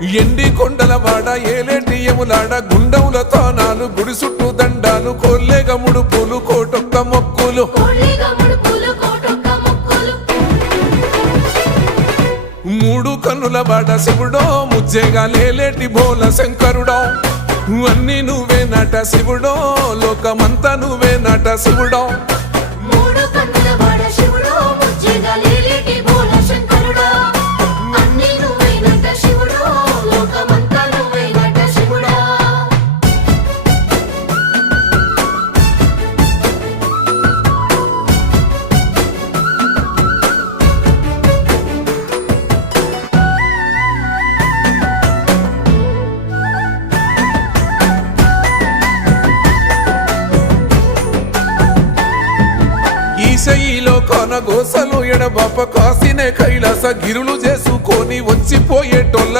ఎండి కొండల వాడ ఏలేటియములాడ గుండముల తానాలు గుడి చుట్టూ దండాలు కోల్లేగ ముడుపులు కోటొక్క మొక్కులు మూడు కన్నుల వాడ శివుడో ముజ్జేగా లేలేటి బోల శంకరుడో అన్ని నువ్వే నట శివుడో లోకమంతా నువ్వే నట శివుడో ఈశయిలో కొనగోసలు ఎడబాప కాసినే కైలాస గిరులు చేసుకొని వచ్చిపోయేటోళ్ళ